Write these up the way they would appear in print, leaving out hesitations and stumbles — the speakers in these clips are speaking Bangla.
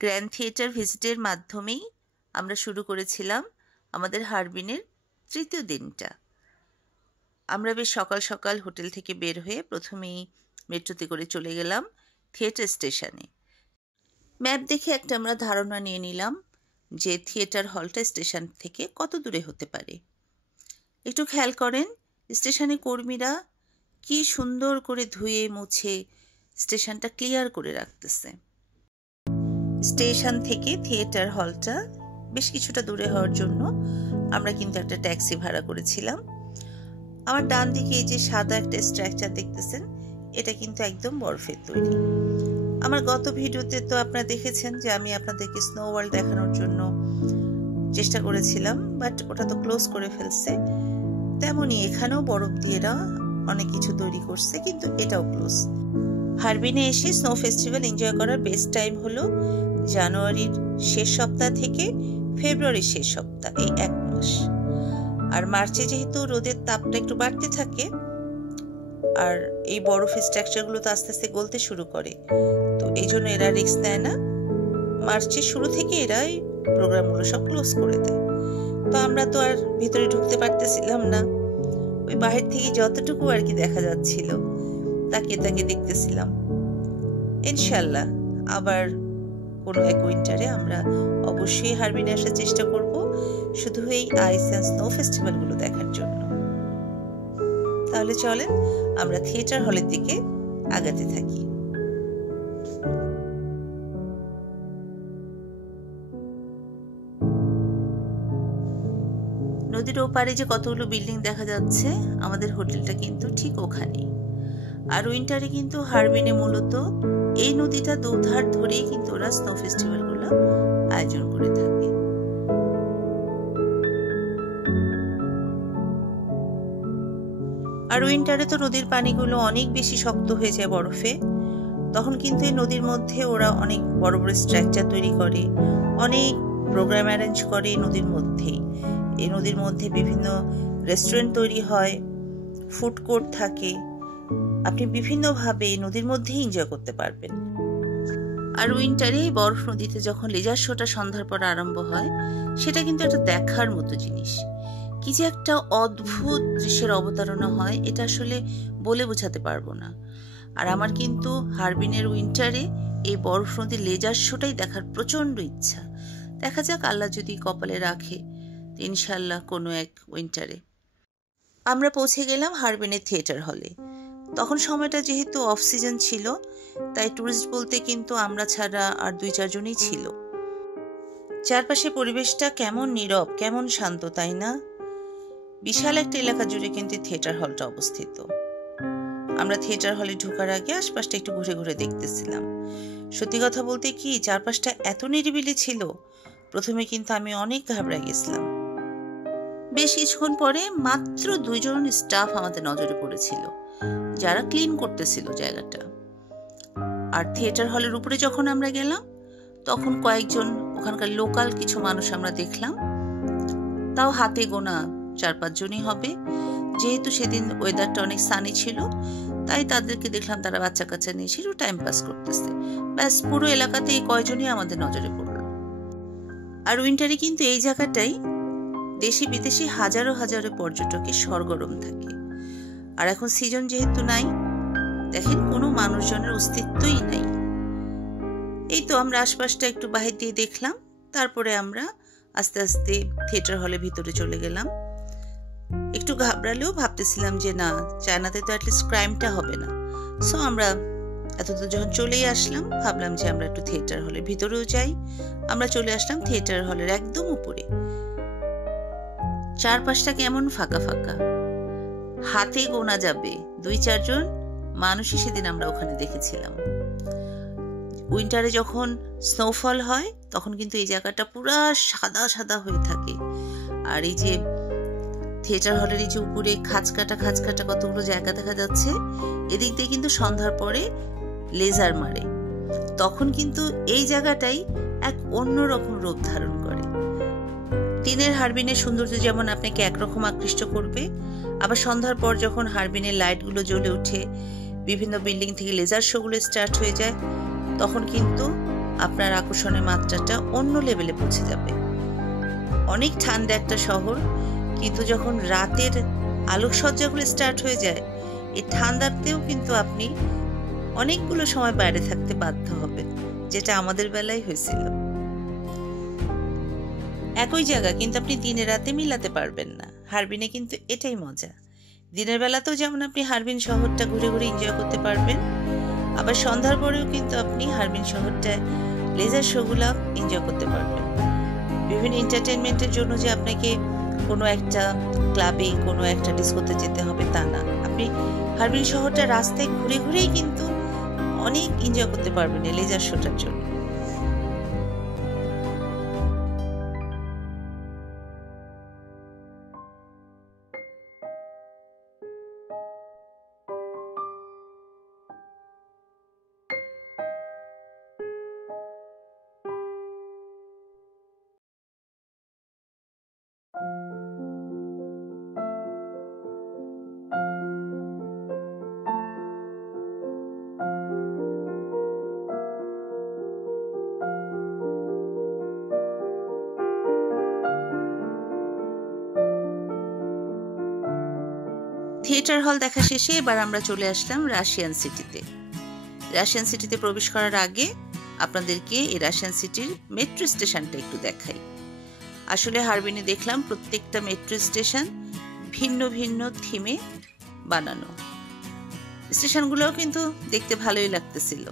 গ্র্যান্ড থিয়েটার ভিজিটের মাধ্যমেই আমরা শুরু করেছিলাম আমাদের হারবিনের তৃতীয় দিনটা। আমরা বেশ সকাল সকাল হোটেল থেকে বের হয়ে প্রথমেই মেট্রোতে করে চলে গেলাম থিয়েটার স্টেশনে। ম্যাপ দেখে একটা আমরা ধারণা নিয়ে নিলাম যে থিয়েটার হলটা স্টেশন থেকে কত দূরে হতে পারে। একটু খেয়াল করেন, স্টেশনে কর্মীরা কি সুন্দর করে ধুয়ে মুছে স্টেশনটা ক্লিয়ার করে রাখতেছে। স্টেশন থেকে থিয়েটার হলটা বেশ কিছুটা দূরে হওয়ার জন্য আমরা কিন্তু একটা ট্যাক্সি ভাড়া করেছিলাম। আমার ডান দিকে এই যে সাদা একটা স্ট্রাকচার দেখতেছেন, এটা কিন্তু একদম বরফের তৈরি। আমার গত ভিডিওতে তো আপনারা দেখেছেন যে আমি আপনাদেরকে স্নো ওয়ার্ল্ড দেখানোর জন্য চেষ্টা করেছিলাম, বাট ওটা তো ক্লোজ করে ফেলছে। তেমনই এখানেও বরফ দিয়ে এরা অনেক কিছু তৈরি করছে, কিন্তু এটাও ক্লোজ। হারবিনে এসে স্নো ফেস্টিভ্যাল এনজয় করার বেস্ট টাইম হলো জানুয়ারির শেষ সপ্তাহ থেকে ফেব্রুয়ারির শেষ সপ্তাহ, এই 1 মাস। আর মার্চে যেহেতু রোদের তাপটা একটু বাড়তে থাকে আর এই বরফের স্ট্রাকচারগুলো তো আস্তে আস্তে গলতে শুরু করে, তো এই জন্য এরা রিস্ক নেয় না। মার্চের শুরু থেকে এরা এই প্রোগ্রামগুলো সব ক্লোজ করে দেয়। তো আমরা তো আর ভিতরে ঢুকতে পারতেছিলাম না, ওই বাহির থেকে যতটুকু আর কি দেখা যাচ্ছিল তাকে দেখতেছিলাম। ইনশাল্লাহ আবার কোনো এক উইন্টারে আমরা অবশ্যই হারবিনে আসার চেষ্টা করব, শুধু এই আইস অ্যান্ড স্নো ফেস্টিভ্যালগুলো দেখার জন্য। তাহলে চলেন আমরা থিয়েটার হলের দিকে আগাতে থাকি। নদীর ওপারে যে কতগুলো বিল্ডিং দেখা যাচ্ছে, আমাদের হোটেলটা কিন্তু ঠিক ওখানেই। আর উইন্টারে কিন্তু হারবিনে মূলত এই নদীটা দুধার ধরেই কিন্তু ওরা স্নো ফেস্টিভ্যালগুলো আয়োজন করে থাকে। আর উইন্টারে তো নদীর পানিগুলো অনেক বেশি শক্ত হয়ে যায় বরফে, তখন কিন্তু এই নদীর মধ্যে ওরা অনেক বড় বড় স্ট্রাকচার তৈরি করে, অনেক প্রোগ্রাম অ্যারেঞ্জ করে নদীর মধ্যেই। এই নদীর মধ্যে বিভিন্ন রেস্টুরেন্ট তৈরি হয়, ফুড কোর্ট থাকে, আপনি বিভিন্নভাবে এই নদীর মধ্যেই এনজয় করতে পারবেন। আর উইন্টারে বরফ নদীতে যখন লেজার শোটা সন্ধ্যার পর আরম্ভ হয়, সেটা কিন্তু একটা দেখার মতো জিনিস। কি যে একটা অদ্ভুত দৃশ্যের অবতারণা হয়, এটা আসলে বলে বোঝাতে পারবো না। আর আমার কিন্তু হারবিনের উইন্টারে এই বরফ নদীর লেজার শোটাই দেখার প্রচন্ড ইচ্ছা। দেখা যাক আল্লাহ যদি কপালে রাখে, ইনশাল্লাহ কোনো এক উইন্টারে। আমরা পৌঁছে গেলাম হারবিনের থিয়েটার হলে। তখন সময়টা যেহেতু অফ সিজন ছিল, তাই টুরিস্ট বলতে কিন্তু আমরা ছাড়া আর 2-4 জনই ছিল। চারপাশে পরিবেশটা কেমন নীরব, কেমন শান্ত, তাই না? বিশাল একটা এলাকা জুড়ে কিন্তু থিয়েটার হলটা অবস্থিত। আমরা থিয়েটার হলে ঢোকার আগে আশপাশটা একটু ঘুরে ঘুরে দেখতেছিলাম। সত্যি কথা বলতে কি, চারপাশটা এত নিরিবিলি ছিল, প্রথমে কিন্তু আমি অনেক ঘাবড়ে গেছিলাম। বেশ কিছুক্ষণ পরে মাত্র 2 জন স্টাফ আমাদের নজরে পড়েছিল, যারা ক্লিন করতেছিল জায়গাটা। আর থিয়েটার হলের উপরে যখন আমরা গেলাম, তখন কয়েকজন ওখানকার লোকাল কিছু মানুষ আমরা দেখলাম, তাও হাতে গোনা 4-5 জনই হবে। যেহেতু সেদিন ওয়েদারটা অনেক সানি ছিল, তাই তাদেরকে দেখলাম তারা বাচ্চা কাচ্চা নিয়ে একটু টাইম পাস করতেছে। ব্যাস, পুরো এলাকাতে এই কয়জনই আমাদের নজরে পড়ল। আর উইন্টারে কিন্তু এই জায়গাটাই দেশি বিদেশি হাজারো হাজারো পর্যটকের সরগরম থাকে। আর এখন সিজন যেহেতু নাই, দেখেন কোনো মানুষজনের অস্তিত্বই নাই। এই তো আমরা আশপাশটা একটু বাহির দিয়ে দেখলাম, তারপরে আমরা আস্তে আস্তে থিয়েটার হলে ভিতরে চলে গেলাম। একটু ঘাবড়ালেও ভাবতেছিলাম যে না, চায়নাতে তো অ্যাটলিস্ট ক্রাইমটা হবে না। সো আমরা এতদূর যখন চলেই আসলাম, ভাবলাম যে আমরা একটু থিয়েটার হলের ভিতরেও যাই। আমরা চলে আসলাম থিয়েটার হলের একদম উপরে। চারপাশটা কেমন ফাঁকা ফাঁকা, হাতে গোনা যাবে 2-4 জন মানুষই সেদিন আমরা ওখানে দেখেছিলাম। উইন্টারে যখন স্নোফল হয়, তখন কিন্তু এই জায়গাটা পুরা সাদা সাদা হয়ে থাকে। আর এই যে থিয়েটার হলের এই যে উপরে খাঁজ কাটা কতগুলো জায়গা দেখা যাচ্ছে, এদিক দিয়ে কিন্তু সন্ধ্যার পরে লেজার মারে, তখন কিন্তু এই জায়গাটাই এক অন্যরকম রূপ ধারণ করে। দিনের হারবিনের সৌন্দর্য যেমন আপনাকে একরকম আকৃষ্ট করবে, আবার সন্ধ্যার পর যখন হারবিনের লাইটগুলো জ্বলে ওঠে, বিভিন্ন বিল্ডিং থেকে লেজার শোগুলো স্টার্ট হয়ে যায়, তখন কিন্তু আপনার আকর্ষণের মাত্রাটা অন্য লেভেলে পৌঁছে যাবে। অনেক ঠান্ডা একটা শহর, কিন্তু যখন রাতের আলোকসজ্জাগুলো স্টার্ট হয়ে যায়, এই ঠান্ডাতেও কিন্তু আপনি অনেকগুলো সময় বাইরে থাকতে বাধ্য হবেন, যেটা আমাদের বেলায় হয়েছিল। একই জায়গা কিন্তু আপনি দিনে রাতে মিলাতে পারবেন না। হারবিনে কিন্তু এটাই মজা। দিনের বেলাতেও যেমন আপনি হারবিন শহরটা ঘুরে ঘুরে এনজয় করতে পারবেন, আবার সন্ধ্যার পরেও কিন্তু আপনি হারবিন শহরটায় লেজার শোগুলো এনজয় করতে পারবেন। বিভিন্ন এন্টারটেনমেন্টের জন্য যে আপনাকে কোনো একটা ক্লাবে, কোনো একটা ডিস্কোতে যেতে হবে তা না। আপনি হারবিন শহরটা রাস্তায় ঘুরে ঘুরেই কিন্তু অনেক এনজয় করতে পারবেন এই লেজার শোটার জন্য। থিয়েটার হল দেখা শেষে এবার আমরা চলে আসলাম রাশিয়ান সিটিতে। রাশিয়ান সিটিতে প্রবেশ করার আগে আপনাদেরকে এই রাশিয়ান সিটির মেট্রো স্টেশনটা একটু দেখাই। আসলে হারবিনে দেখলাম প্রত্যেকটা মেট্রো স্টেশন ভিন্ন ভিন্ন থিমে বানানো। স্টেশনগুলোও কিন্তু দেখতে ভালোই লাগতেছিল।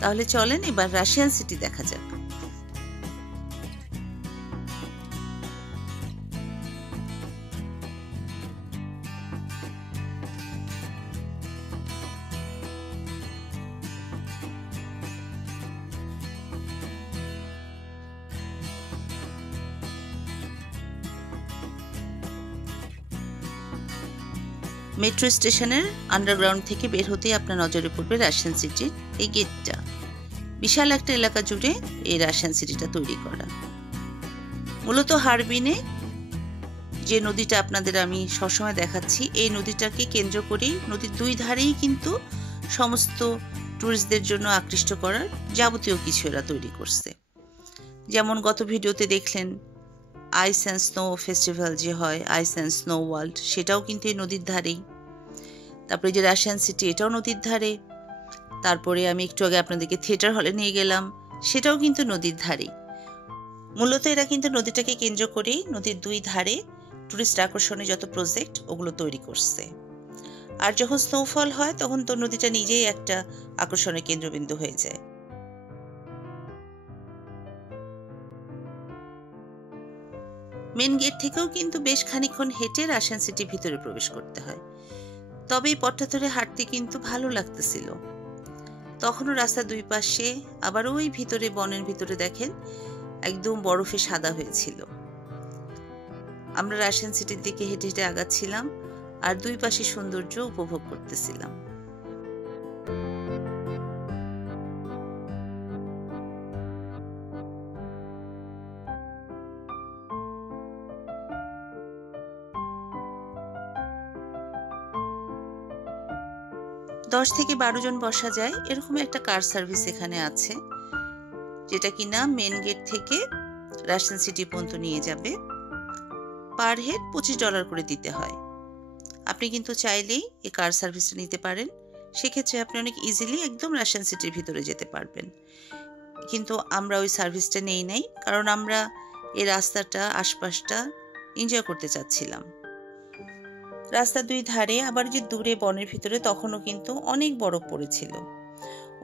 তাহলে চলেন এবার রাশিয়ান সিটি দেখা যাক। মেট্রো স্টেশনের আন্ডারগ্রাউন্ড থেকে বের হতেই আপনার নজরে পড়বে রাশিয়ান সিটির এই গেটটা। বিশাল একটা এলাকা জুড়ে এই রাশিয়ান সিটিটা তৈরি করা। মূলত হারবিনে যে নদীটা আপনাদের আমি সবসময় দেখাচ্ছি, এই নদীটাকে কেন্দ্র করেই নদীর দুই ধারেই কিন্তু সমস্ত ট্যুরিস্টদের জন্য আকৃষ্ট করার যাবতীয় কিছু এরা তৈরি করছে। যেমন গত ভিডিওতে দেখলেন আইস অ্যান্ড স্নো ফেস্টিভ্যাল যে হয়, আইস অ্যান্ড স্নো ওয়ার্ল্ড, সেটাও কিন্তু এই নদীর ধারেই। তারপরে যে রাশিয়ান সিটি, এটাও নদীর ধারে। তারপরে আমি একটু আগে আপনাদেরকে থিয়েটার হলে নিয়ে গেলাম, সেটাও কিন্তু নদীর ধারেই। মূলত এরা কিন্তু নদীটাকে কেন্দ্র করেই নদীর দুই ধারে টুরিস্ট আকর্ষণে যত প্রজেক্ট ওগুলো তৈরি করছে। আর যখন স্নোফল হয় তখন তো নদীটা নিজেই একটা আকর্ষণের কেন্দ্রবিন্দু হয়ে যায়। মেন গেট থেকেও কিন্তু বেশ খানিকক্ষণ হেঁটে রাশিয়ান সিটির ভিতরে প্রবেশ করতে হয়। তবে এই পথটা ধরে হাঁটতে কিন্তু ভালো লাগতেছিল। তখনও রাস্তার দুই পাশে আবার ওই ভিতরে বনের ভিতরে দেখেন একদম বরফে সাদা হয়েছিল। আমরা রাশিয়ান সিটির দিকে হেঁটে হেঁটে আগাচ্ছিলাম আর দুই পাশে সৌন্দর্য উপভোগ করতেছিলাম। 10 থেকে 12 জন বসা যায় এরকম একটা কার সার্ভিস এখানে আছে, যেটা কিনা মেন গেট থেকে রাশিয়ান সিটি পর্যন্ত নিয়ে যাবে। পার হেড $25 করে দিতে হয়। আপনি কিন্তু চাইলেই এই কার সার্ভিসটা নিতে পারেন। সেক্ষেত্রে আপনি অনেক ইজিলি একদম রাশিয়ান সিটির ভিতরে যেতে পারবেন। কিন্তু আমরা ওই সার্ভিসটা নেই নাই, কারণ আমরা এই রাস্তাটা আশপাশটা এনজয় করতে চাচ্ছিলাম। রাস্তার দুই ধারে আবার যে দূরে বনের ভিতরে তখনও কিন্তু অনেক বরফ পড়েছিল।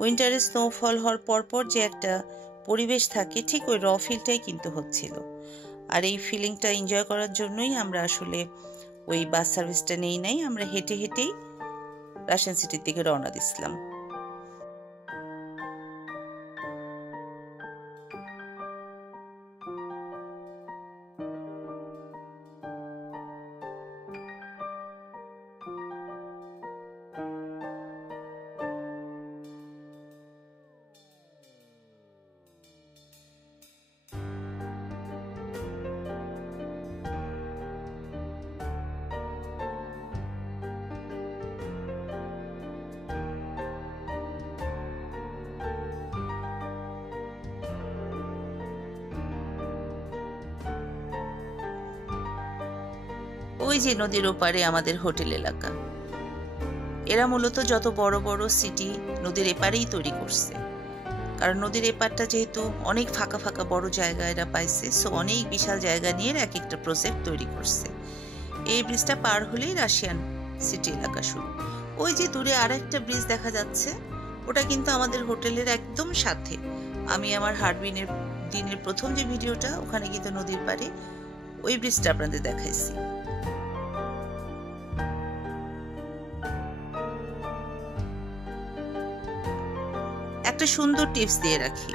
উইন্টারে স্নোফল হওয়ার পরপর যে একটা পরিবেশ থাকে, ঠিক ওই র ফিলটাই কিন্তু হচ্ছিল। আর এই ফিলিংটা এনজয় করার জন্যই আমরা আসলে ওই বাস সার্ভিসটা নেই নাই, আমরা হেঁটে হেঁটেই রাশিয়ান সিটির দিকে রওনা দিছিলাম। ওই যে নদীর ওপারে আমাদের হোটেল এলাকা। এরা মূলত যত বড় বড় সিটি নদীর এপারেই তৈরি করছে, কারণ নদীর এপারটা যেহেতু অনেক ফাঁকা ফাঁকা বড় জায়গা এরা পাইছে, সো অনেক বিশাল জায়গা নিয়ে এক একটা প্রজেক্ট তৈরি করছে। এই ব্রিজটা পার হলেই রাশিয়ান সিটি এলাকা শুরু। ওই যে দূরে আর একটা ব্রিজ দেখা যাচ্ছে, ওটা কিন্তু আমাদের হোটেলের একদম সাথে। আমি আমার হারবিনের দিনের প্রথম যে ভিডিওটা, ওখানে কিন্তু নদীর পাড়ে ওই ব্রিজটা আপনাদের দেখাইছি। একটা সুন্দর টিপস দিয়ে রাখি,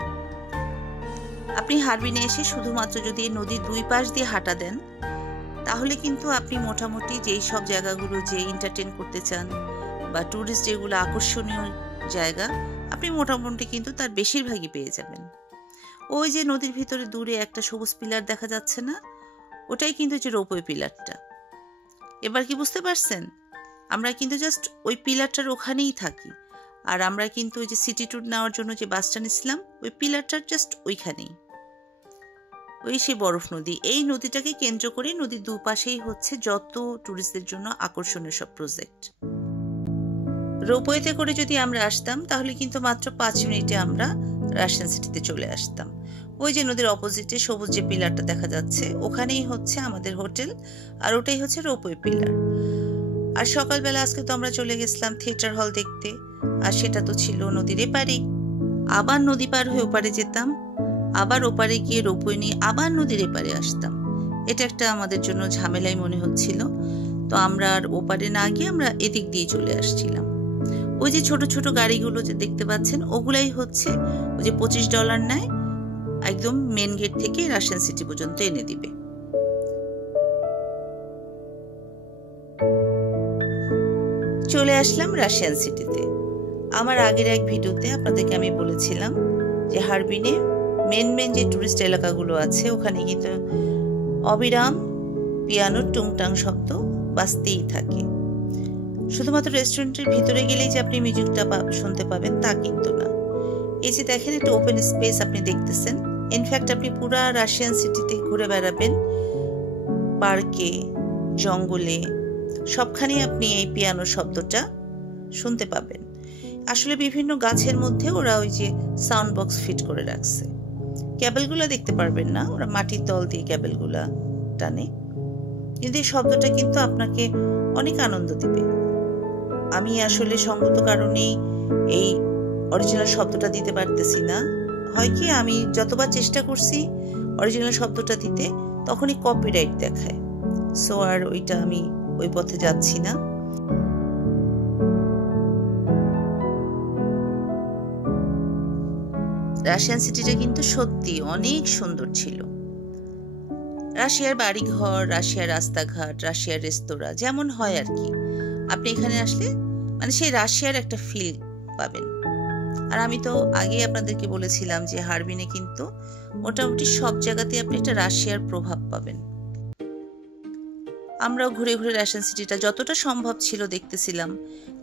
আপনি হারবিনে এসে শুধুমাত্র যদি নদীর দুই পাশ দিয়ে হাঁটা দেন, তাহলে কিন্তু আপনি মোটামুটি যেই সব জায়গাগুলো যে এন্টারটেইন করতে চান বা ট্যুরিস্ট যেগুলো আকর্ষণীয় জায়গা, আপনি মোটামুটি কিন্তু তার বেশিরভাগই পেয়ে যাবেন। ওই যে নদীর ভিতরে দূরে একটা সবুজ পিলার দেখা যাচ্ছে না, ওটাই কিন্তু যে রোপওয়ে পিলারটা। এবার কি বুঝতে পারছেন? আমরা কিন্তু জাস্ট ওই পিলারটার ওখানেই থাকি, আর আমরা কিন্তু ওই যে সিটি ট্যুর নেওয়ার জন্য যে বাসটা নিছিলাম, ওই পিলারটার জাস্ট ওইখানেই। ওই সে বরফ নদী। এই নদীটাকে কেন্দ্র করে নদীর দুপাশেই হচ্ছে যত ট্যুরিস্টদের জন্য আকর্ষণীয় সব প্রজেক্ট। রোপওয়েতে করে যদি আমরা আসতাম, তাহলে কিন্তু মাত্র 5 মিনিটে আমরা রাশিয়ান সিটিতে চলে আসতাম। ওই যে নদীর অপোজিটে সবুজ যে পিলারটা দেখা যাচ্ছে, ওখানেই হচ্ছে আমাদের হোটেল, আর ওটাই হচ্ছে রোপওয়ে পিলার। আর সকালবেলা আজকে তো আমরা চলে গেছিলাম থিয়েটার হল দেখতে, আর সেটা তো ছিল নদীর এপারেই। আবার নদী পার হয়ে ওপারে যেতাম, আবার ওপারে গিয়ে রোপওয়ে নিয়ে আবার নদীর এপারে আসতাম। এটা একটা আমাদের জন্য ঝামেলাই মনে হচ্ছিল, তো আমরা আর ওপারে না গিয়ে আমরা এদিক দিয়ে চলে আসছিলাম। ওই যে ছোট ছোট গাড়িগুলো যে দেখতে পাচ্ছেন, ওগুলাই হচ্ছে ওই যে $25 নেয়, একদম মেন গেট থেকে রাশিয়ান সিটি পর্যন্ত এনে দিবে। চলে আসলাম রাশিয়ান সিটিতে। আমার আগের এক ভিডিওতে আপনাদেরকে আমি বলেছিলাম যে হারবিনে মেন যে টুরিস্ট এলাকাগুলো আছে, ওখানে কিন্তু অবিরাম পিয়ানোর টুংটাং শব্দ বাজতেই থাকে। শুধুমাত্র রেস্টুরেন্টের ভিতরে গেলেই যে আপনি মিউজিকটা শুনতে পাবেন তা কিন্তু না। এই যে দেখেন একটা ওপেন স্পেস আপনি দেখতেছেন, ইনফ্যাক্ট আপনি পুরা রাশিয়ান সিটিতে ঘুরে বেড়াবেন, পার্কে, জঙ্গলে, সবখানেই আপনি এই পিয়ানো শব্দটা শুনতে পাবেন। আসলে বিভিন্ন গাছের মধ্যে ওরা ওই যে সাউন্ড বক্স ফিট করে রাখছে। ক্যাবেলগুলো দেখতে পারবেন না, ওরা মাটির তল দিয়ে ক্যাবেলগুলা টানে, কিন্তু এই শব্দটা কিন্তু আপনাকে অনেক আনন্দ দিবে। আমি আসলে সঙ্গত কারণেই এই অরিজিনাল শব্দটা দিতে পারতেছি না। হয় কি, আমি যতবার চেষ্টা করছি অরিজিনাল শব্দটা দিতে, তখনই কপিরাইট দেখায়, সো আর ওইটা আমি ওই পথে যাচ্ছি না। রাশিয়ান সিটিটা কিন্তু সত্যি অনেক সুন্দর ছিল। রাশিয়ার বাড়িঘর, রাশিয়ার রাস্তাঘাট, রাশিয়ার রেস্তোরাঁ যেমন হয় আর কি, আপনি এখানে আসলে মানে সেই রাশিয়ার একটা ফিল পাবেন। আর আমি তো আগেই আপনাদেরকে বলেছিলাম যে হারবিনে কিন্তু মোটামুটি সব জায়গাতে আপনি একটা রাশিয়ার প্রভাব পাবেন। আমরাও ঘুরে ঘুরে রাশিয়ান সিটিটা যতটা সম্ভব ছিল দেখতেছিলাম,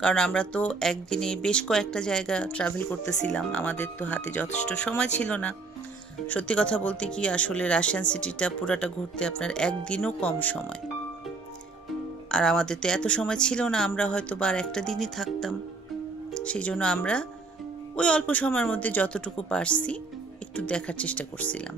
কারণ আমরা তো একদিনে বেশ কয়েকটা জায়গা ট্রাভেল করতেছিলাম, আমাদের তো হাতে যথেষ্ট সময় ছিল না। সত্যি কথা বলতে কি, আসলে রাশিয়ান সিটিটা পুরাটা ঘুরতে আপনার একদিনও কম সময়, আর আমাদের তো এত সময় ছিল না, আমরা হয়তো বা একটা দিনই থাকতাম। সেই জন্য আমরা ওই অল্প সময়ের মধ্যে যতটুকু পারছি একটু দেখার চেষ্টা করছিলাম।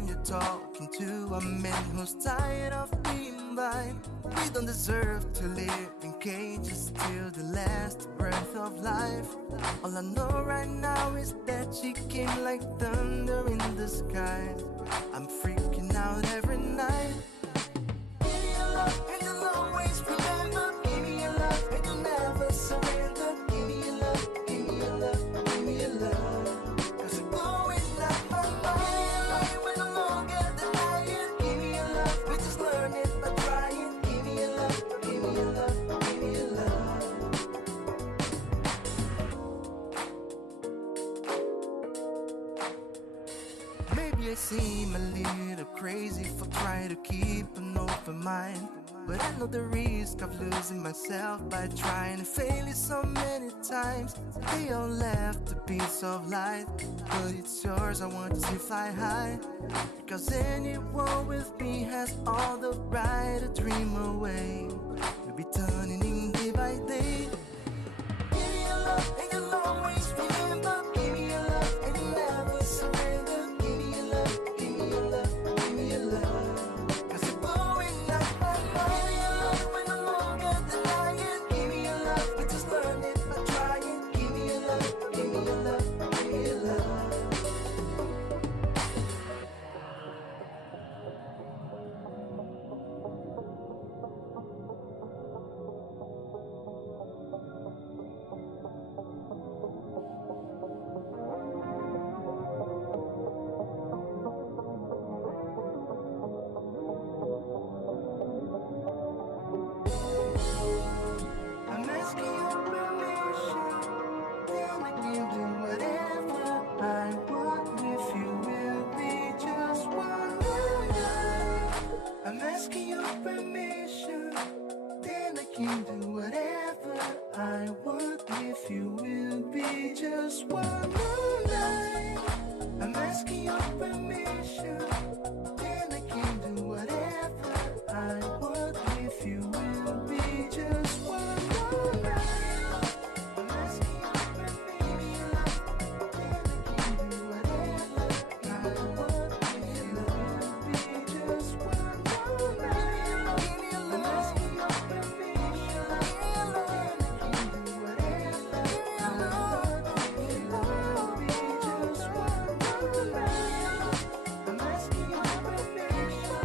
name you're talking to, a man who's tired of being blind. We don't deserve to live in cages till the last breath of life. All I know right now is that she came like thunder in the sky. I'm freaking out every night. Give me your love and you'll always remember. Give me your love and you'll never surrender. Give me your love, give me your love, give me your love. Cause you're blowing up my mind. We're no longer denying. Give me your love, we just learn it by trying. Give me your love, give me your love, give me your love. Maybe I seem a little crazy for trying to keep an open mind, but I know the risk of losing myself by trying to fail it so many times. They all left a piece of light, but it's yours, I want to see fly high. Because anyone with me has all the right to dream away. We'll be turning in day by day. Give me your love and you'll always remember. Give me your love and you'll never surrender. Give me your love, give me your love, give me your love. Cause you're blowing up my mind. We're no longer denying. Give me your love, we just learn it by trying. Give me your love, give me your love, give me your love. I'm asking your permission, then I can do whatever I want with you. Will be just one night. I'm asking your permission, then I can do whatever I want with you. Will be just one night. I'm asking your permission, then I can do whatever I want with you. Will be just one night. I'm asking your permission, then I can do whatever I want with you. Will be just one night. I'm asking your permission, then I can do whatever I want with you. Will be just one night. I'm asking your permission,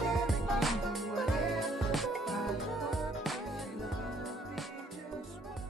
then I can do whatever I want with you. Will be just one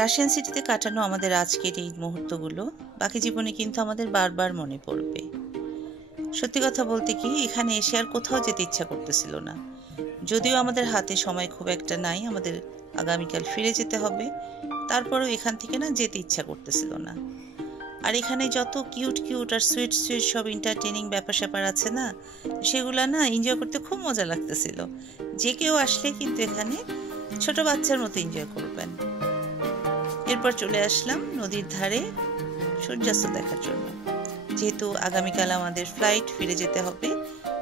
Russian সিটিতে কাটানো আমাদের আজকের এই মুহূর্তগুলো বাকি জীবনে কিন্তু আমাদের বারবার মনে পড়বে। সত্যি কথা বলতে কি, এখানে এসে আর কোথাও যেতে ইচ্ছা করতেছিল না। যদিও আমাদের হাতে সময় খুব একটা নাই, আমাদের আগামীকাল ফিরে যেতে হবে, তারপরেও এখান থেকে না যেতে ইচ্ছা করতেছিল না। আর এখানে যত কিউট কিউট আর সুইট সুইট সব এন্টারটেনিং ব্যাপার স্যাপার আছে না, সেগুলা না এনজয় করতে খুব মজা লাগতেছিল। যে কেউ আসলে কিন্তু এখানে ছোট বাচ্চার মতো এনজয় করবেন। এরপর চলে আসলাম নদীর ধারে সূর্যাস্ত দেখার জন্য। যেহেতু আগামীকাল আমাদের ফ্লাইট, ফিরে যেতে হবে,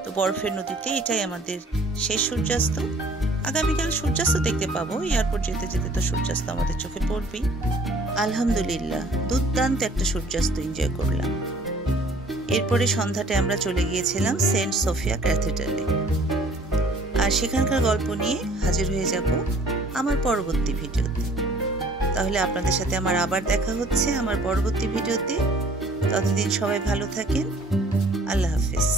তো বরফের নদীতে এটাই আমাদের শেষ সূর্যাস্ত। আগামীকাল সূর্যাস্ত দেখতে পাবো, এয়ারপোর্ট যেতে যেতে তো সূর্যাস্ত আমাদের চোখে পড়বেই। আলহামদুলিল্লাহ, দুর্দান্ত একটা সূর্যাস্ত এনজয় করলাম। এরপরে সন্ধ্যাতে আমরা চলে গিয়েছিলাম সেন্ট সোফিয়া ক্যাথেড্রালে, আর সেখানকার গল্প নিয়ে হাজির হয়ে যাব আমার পরবর্তী ভিডিওতে। তাহলে আপনাদের সাথে আমার আবার দেখা হচ্ছে আমার পরবর্তী ভিডিওতে। ততদিন সবাই ভালো থাকেন। আল্লাহ হাফেজ।